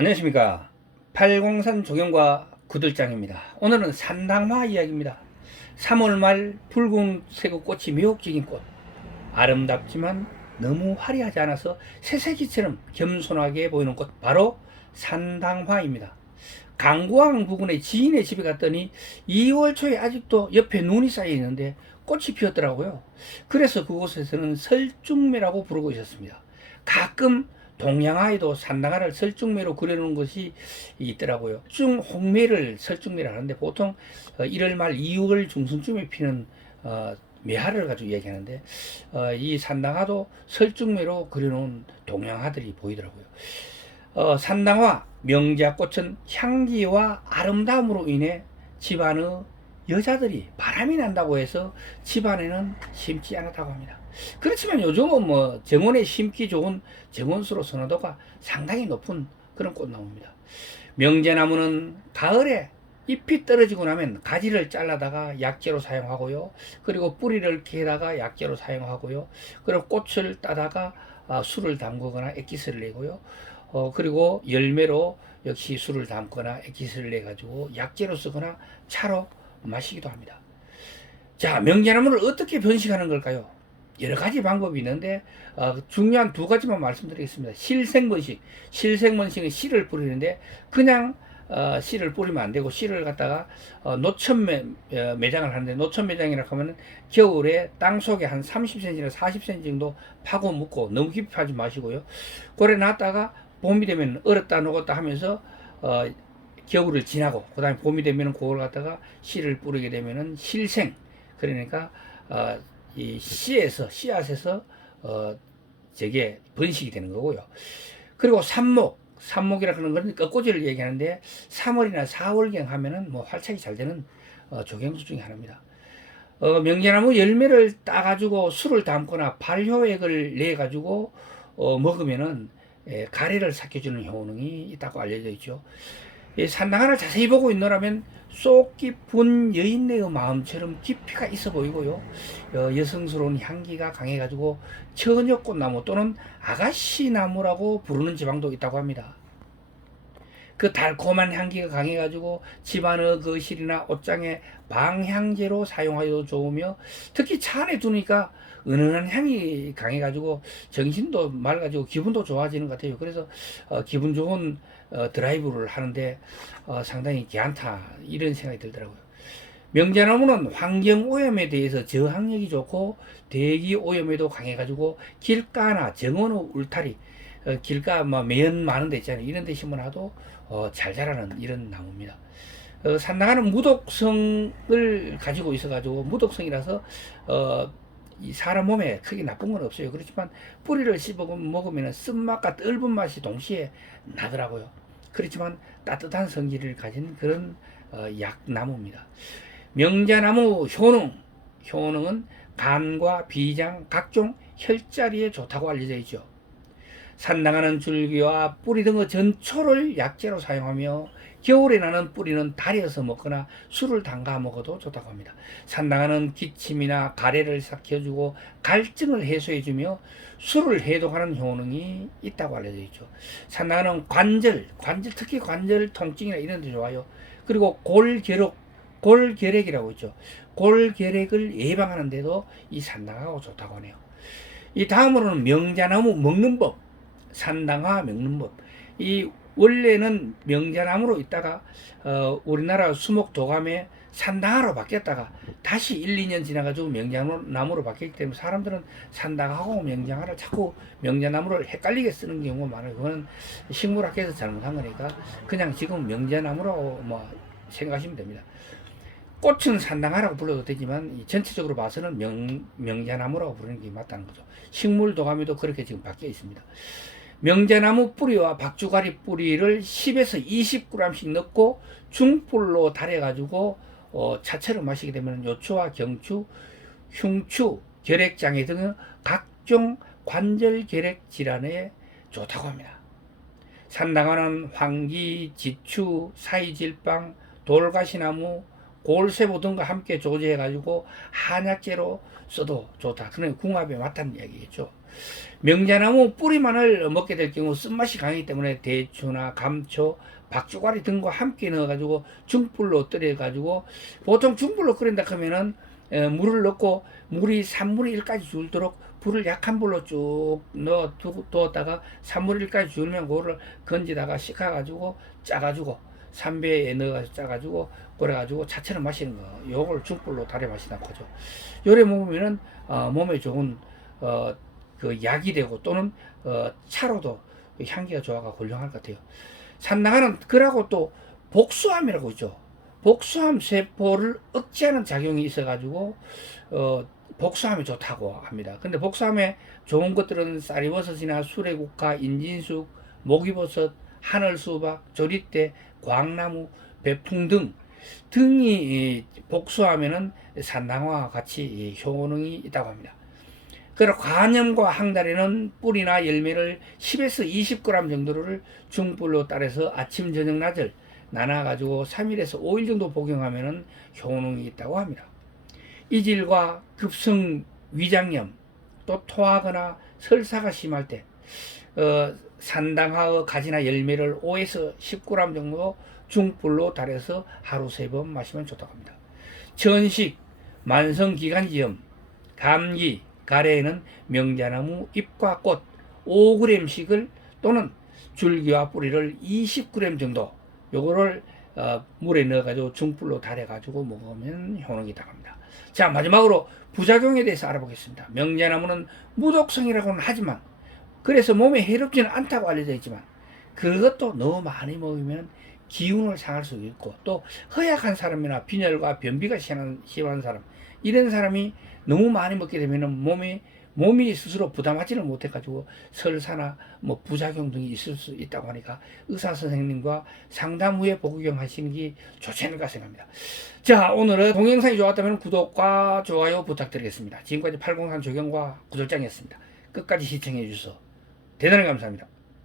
안녕하십니까. 팔공산 조경과 구들장입니다. 오늘은 산당화 이야기입니다. 3월 말 붉은색 꽃이 매혹적인 꽃. 아름답지만 너무 화려하지 않아서 새색이처럼 겸손하게 보이는 꽃. 바로 산당화입니다. 강구항 부근에 지인의 집에 갔더니 2월 초에 아직도 옆에 눈이 쌓여 있는데 꽃이 피었더라고요. 그래서 그곳에서는 설중매라고 부르고 있었습니다. 가끔 동양화에도 산당화를 설중매로 그려놓은 것이 있더라고요. 중 홍매를 설중매라 하는데 보통 1월 말 2월 중순쯤에 피는 어, 매화를 가지고 얘기하는데 어, 이 산당화도 설중매로 그려놓은 동양화들이 보이더라고요. 어, 산당화 명자꽃은 향기와 아름다움으로 인해 집안의 여자들이 바람이 난다고 해서 집안에는 심지 않았다고 합니다. 그렇지만 요즘은 뭐 정원에 심기 좋은 정원수로 선호도가 상당히 높은 그런 꽃나무입니다. 명제나무는 가을에 잎이 떨어지고 나면 가지를 잘라다가 약재로 사용하고요. 그리고 뿌리를 캐다가 약재로 사용하고요. 그리고 꽃을 따다가 아, 술을 담그거나 액기스를 내고요. 어, 그리고 열매로 역시 술을 담거나 액기스를 내 가지고 약재로 쓰거나 차로 마시기도 합니다. 자, 명제나무를 어떻게 변식하는 걸까요? 여러 가지 방법이 있는데 어, 중요한 두 가지만 말씀드리겠습니다. 실생번식, 실생번식은 씨를 뿌리는데 그냥 어, 씨를 뿌리면 안 되고 씨를 갖다가 어, 노천 매, 어, 매장을 하는데 노천 매장이라 하면은 겨울에 땅 속에 한 30cm나 40cm 정도 파고 묻고 너무 깊이 파지 마시고요. 고래 놨다가 봄이 되면 얼었다 녹았다 하면서 어, 겨울을 지나고 그다음에 봄이 되면은 그걸 갖다가 씨를 뿌리게 되면은 실생 그러니까 어, 이 씨에서 씨앗에서 어, 저게 번식이 되는 거고요. 그리고 삽목 삽목이라 그러는 건 꺾꽂이를 얘기하는데 3월이나 4월경 하면은 뭐 활착이 잘 되는 어, 조경수 중에 하나입니다. 어, 명제나무 열매를 따가지고 술을 담거나 발효액을 내 가지고 어, 먹으면은 에, 가래를 삭혀주는 효능이 있다고 알려져 있죠. 이 산당화를 자세히 보고 있노라면 쏙 깊은 여인네의 마음처럼 깊이가 있어 보이고요. 어, 여성스러운 향기가 강해가지고 처녀꽃나무 또는 아가씨나무라고 부르는 지방도 있다고 합니다. 그 달콤한 향기가 강해가지고 집안의 거실이나 옷장에 방향제로 사용하기도 좋으며 특히 차 안에 두니까 은은한 향이 강해가지고 정신도 맑아지고 기분도 좋아지는 것 같아요. 그래서 어, 기분 좋은 어, 드라이브를 하는데 어, 상당히 괜찮다 이런 생각이 들더라고요. 명자나무는 환경 오염에 대해서 저항력이 좋고 대기 오염에도 강해가지고 길가나 정원의 울타리 어, 길가 뭐 매연 많은 데 있잖아요. 이런 데 심어놔도 어, 잘 자라는 이런 나무입니다. 어, 산나가는 무독성을 가지고 있어가지고 무독성이라서 어, 이 사람 몸에 크게 나쁜 건 없어요. 그렇지만 뿌리를 씹어 먹으면 쓴맛과 떫은 맛이 동시에 나더라고요. 그렇지만 따뜻한 성질을 가진 그런 어, 약나무입니다. 명자나무 효능, 효능은 간과 비장, 각종 혈자리에 좋다고 알려져 있죠. 산나가는 줄기와 뿌리 등의 전초를 약재로 사용하며 겨울에 나는 뿌리는 달여서 먹거나 술을 담가 먹어도 좋다고 합니다. 산나가는 기침이나 가래를 삭혀주고 갈증을 해소해주며 술을 해독하는 효능이 있다고 알려져 있죠. 산나가는 관절, 관절 특히 관절 통증이나 이런 데 좋아요. 그리고 골결핵, 골결핵이라고 있죠. 골결핵을 예방하는 데도 이 산나가가 좋다고 하네요. 이 다음으로는 명자나무 먹는 법, 산당화 먹는 법. 이 원래는 명자나무로 있다가 어, 우리나라 수목 도감에 산당화로 바뀌었다가 다시 1, 2년 지나가지고 명자나무로 바뀌기 때문에 사람들은 산당하고 명자나를 자꾸 명자나무를 헷갈리게 쓰는 경우가 많아요. 그거는 식물학에서 잘못한 거니까 그냥 지금 명자나무라고 뭐 생각하시면 됩니다. 꽃은 산당화라고 불러도 되지만 이 전체적으로 봐서는 명, 명자나무라고 부르는 게 맞다는 거죠. 식물 도감에도 그렇게 지금 바뀌어 있습니다. 명자나무 뿌리와 박주가리 뿌리를 10에서 20g씩 넣고 중불로 달여가지고 어, 차처럼 마시게 되면 요추와 경추, 흉추, 결핵장애 등의 각종 관절 결핵 질환에 좋다고 합니다. 산당화는 황기, 지추, 사이질방, 돌가시나무, 골세보 등과 함께 조제해가지고 한약재로 써도 좋다. 그런 궁합에 맞다는 얘기겠죠. 명자나무 뿌리만을 먹게 될 경우 쓴맛이 강하기 때문에 대추나 감초, 박주가리 등과 함께 넣어가지고 중불로 끓여가지고 보통 중불로 끓인다 하면은 에, 물을 넣고 물이 3분의 1까지 줄도록 불을 약한 불로 쭉 넣어 두- 두었다가 3분의 1까지 줄면 그거를 건지다가 식혀가지고 짜가지고 삼배에 넣어가지고 짜가지고 그래가지고 차처럼 마시는 거. 요걸 중불로 달여 마시는 거죠. 요래 먹으면은 어, 몸에 좋은 어, 그 약이 되고 또는 어, 차로도 향기가 좋아가 훌륭할 것 같아요 산나가는 그라고 또 복수암이라고 있죠 복수암 세포를 억제하는 작용이 있어가지고 어, 복수암이 좋다고 합니다. 근데 복수암에 좋은 것들은 쌀이버섯이나 수레국화, 인진숙, 목이버섯, 하늘수박, 조리대, 광나무, 배풍 등 등이 이 복수하면은 산당화와 같이 이 효능이 있다고 합니다. 그리고 관염과 항달에는 뿌리나 열매를 10에서 20g 정도를 중불로 따라서 아침, 저녁, 낮을 나눠가지고 3일에서 5일 정도 복용하면은 효능이 있다고 합니다. 이질과 급성 위장염, 또 토하거나 설사가 심할 때, 어, 산당화의 가지나 열매를 5에서 10g 정도 중불로 달여서 하루 세 번 마시면 좋다고 합니다. 전식, 만성기관지염, 감기, 가래에는 명자나무 잎과 꽃 5g씩을 또는 줄기와 뿌리를 20g 정도 요거를 어, 물에 넣어가지고 중불로 달여가지고 먹으면 효능이 있다고 합니다. 자 마지막으로 부작용에 대해서 알아보겠습니다. 명자나무는 무독성이라고는 하지만 그래서 몸에 해롭지는 않다고 알려져 있지만 그것도 너무 많이 먹으면 기운을 상할 수 있고 또 허약한 사람이나 빈혈과 변비가 심한, 심한 사람 이런 사람이 너무 많이 먹게 되면 몸에 몸이 스스로 부담하지를 못해가지고 설사나 뭐 부작용 등이 있을 수 있다고 하니까 의사 선생님과 상담 후에 복용 하시는 게 좋지 않을까 생각합니다. 자 오늘은 동영상이 좋았다면 구독과 좋아요 부탁드리겠습니다. 지금까지 803 조경과 구절장이었습니다. 끝까지 시청해 주셔서 대단히 감사합니다.